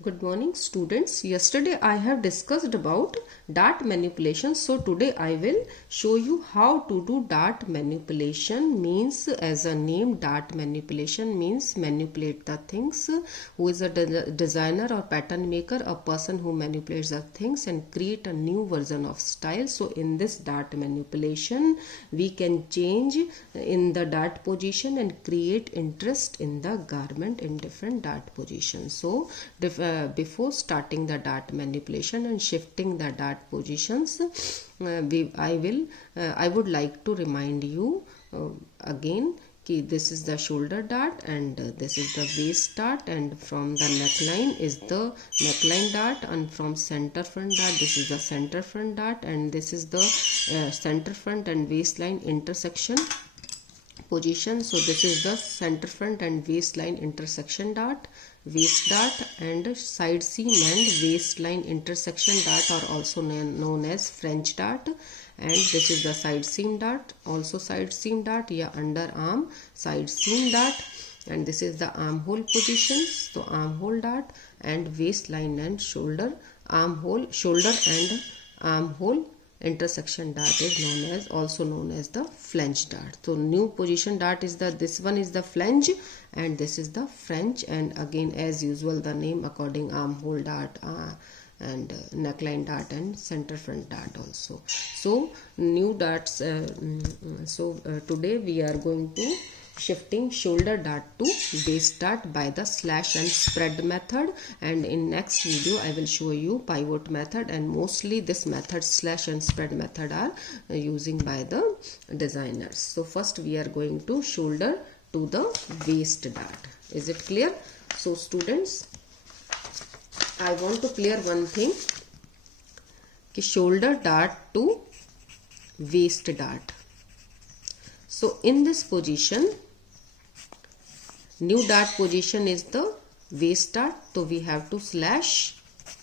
Good morning students. Yesterday I have discussed about dart manipulation. So today I will show you how to do dart manipulation. Means as a name, dart manipulation means manipulate the things. Who is a designer or pattern maker? A person who manipulates the things and create a new version of style. So in this dart manipulation we can change in the dart position and create interest in the garment in different dart positions. So before starting the dart manipulation and shifting the dart positions, I would like to remind you again कि this is the shoulder dart and this is the waist dart, and from the neckline is the neckline dart, and from center front dart this is the center front dart, and this is the center front and waistline intersection position. So this is the center front and waistline intersection dart, waist dart, and side seam and waistline intersection dart are also known as French dart. And this is the side seam dart, also side seam dart, या underarm side seam dart, and this is the armhole position, so armhole dart, and waistline and shoulder, armhole, shoulder and armhole intersection dart is also known as the flange dart. So new position dart is this one is the flange and this is the French, and again as usual the name according armhole dart and neckline dart and center front dart also. So new darts. Today we are going to shifting shoulder dart to waist dart by the slash and spread method, and in next video I will show you pivot method, and mostly this method slash and spread method are using by the designers. So first we are going to shoulder to the waist dart. Is it clear? So students, I want to clear one thing कि shoulder dart to waist dart. So in this position, new dart position is the waist dart, so we have to slash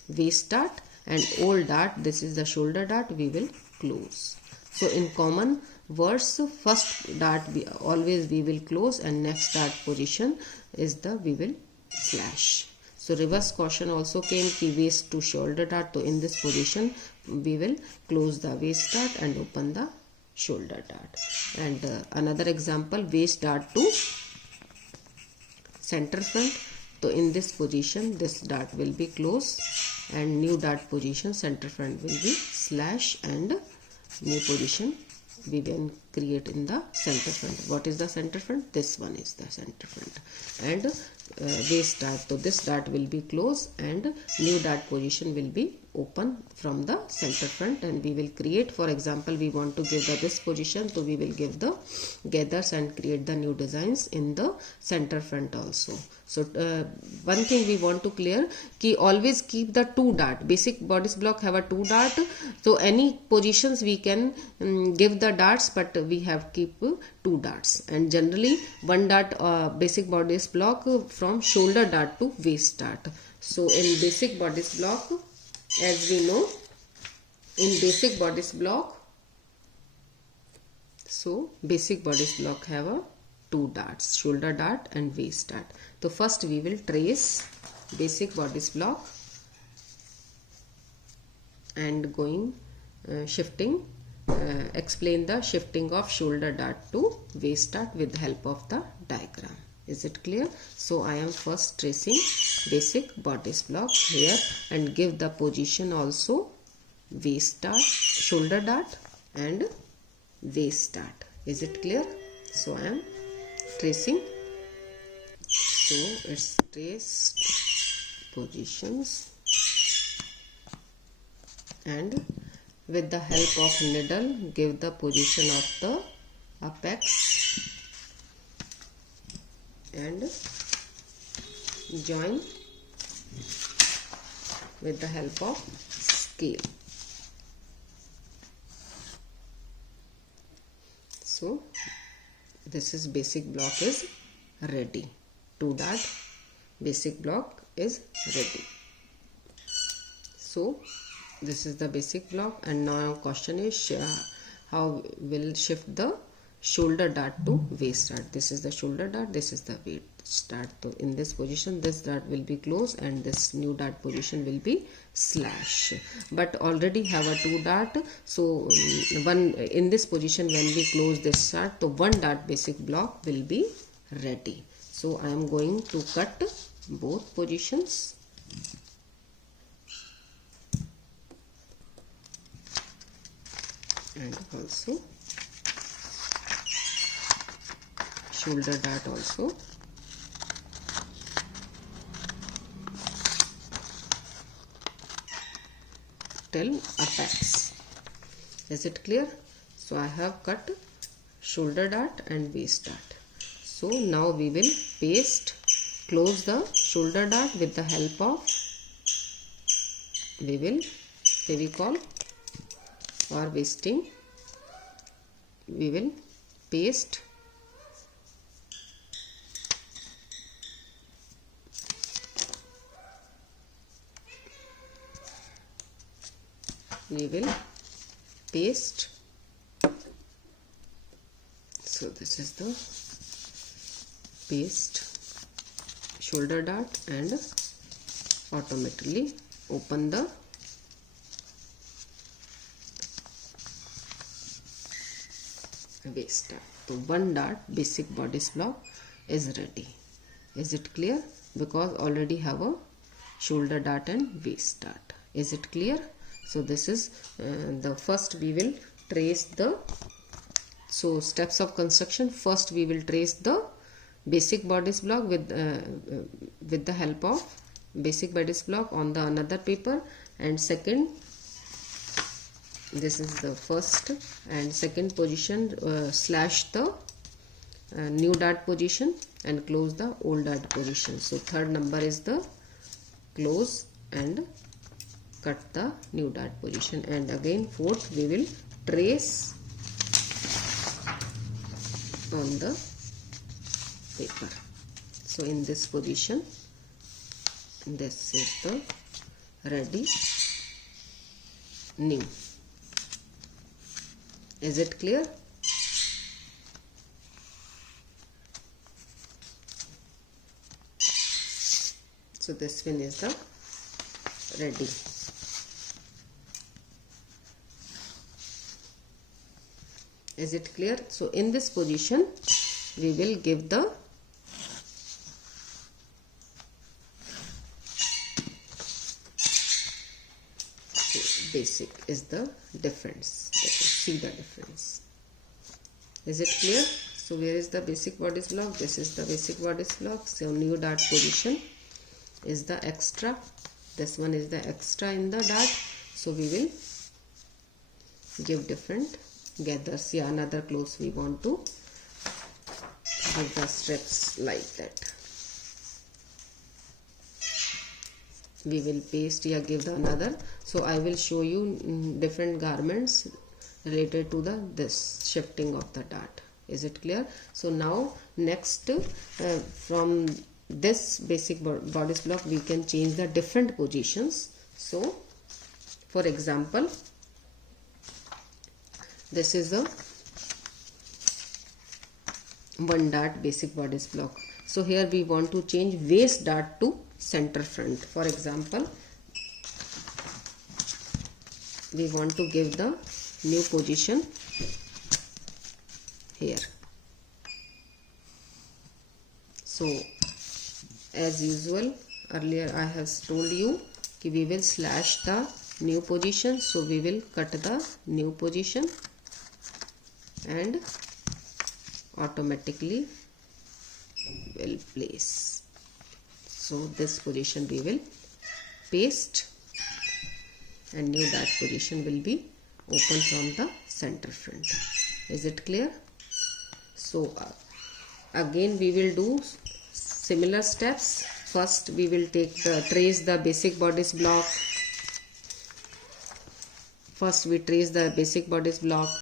waist dart, and old dart, this is the shoulder dart, we will close. So in common words, first dart always we will close, and next dart position is the we will slash. So reverse question also came ki waist to shoulder dart, so in this position we will close the waist dart and open the shoulder dart. And another example, waist dart to center front, so in this position this dart will be closed, and new dart position center front will be slash, and new position we will create in the center front. What is the center front? This one is the center front. And waist dart, so this dart will be closed and new dart position will be open from the center front, and we will create, for example we want to give this position, so we will give the gathers and create the new designs in the center front also. So one thing we want to clear कि always keep the two dart. Basic bodice block have a two dart, so any positions we can give the darts, but we have keep two darts, and generally one dart basic bodice block from shoulder dart to waist dart. So in basic bodice block, as we know, in basic bodice block, so basic bodice block have a two darts, shoulder dart and waist dart. So first we will trace basic bodice block and going shifting, explain the shifting of shoulder dart to waist dart with the help of the diagram. Is it clear? So I am first tracing basic bodice block here and give the position also waist dart, shoulder dart and waist dart. Is it clear? So I am tracing. So it's traced positions, and with the help of needle give the position of the apex and join with the help of scale. So this is basic block is ready. Two dart basic block is ready. So this is the basic block, and now question is how will shift the shoulder dart to waist dart. This is the shoulder dart, this is the start. So in this position this dart will be closed and this new dart position will be slash, but already have a 2 dart, so one in this position when we close this dart, so 1 dart basic block will be ready. So I am going to cut both positions. And also shoulder dart also. Till apex. Is it clear? So I have cut shoulder dart and waist dart. So now we will paste, close the shoulder dart with the help of, we will Fevicol or wasting, we will paste so this is the paste shoulder dart and automatically open the waist dart. So 1 dart basic bodice block is ready. Is it clear? Because already have a shoulder dart and waist dart. Is it clear? So this is the first we will trace the, so steps of construction. First we will trace the basic bodice block with the help of basic bodice block on the another paper, and second, this is the first and second position, slash the new dart position and close the old dart position. So third number is the close and cut the new dart position, and again fourth we will trace on the paper. So in this position, this is the ready new. Is it clear? So this one is the ready. Is it clear? So in this position we will give the basic is the difference. See the difference. Is it clear? So where is the basic bodice block? This is the basic bodice block. So new dart position is the extra. This one is the extra in the dart. So we will give different gathers. Yeah, another close we want to give the strips like that. We will paste here, give the another. So I will show you different garments related to the this shifting of the dart. Is it clear? So now next, from this basic bodice block we can change the different positions. So for example, this is a 1 dart basic bodice block. So here we want to change waist dart to center front. For example, we want to give the new position here. So as usual, earlier I have told you कि we will slash the new position. So we will cut the new position and automatically will place. So this position we will paste and new dart position will be open from the center front. Is it clear? So again we will do similar steps. First we will trace the basic bodice block. First we trace the basic bodice block,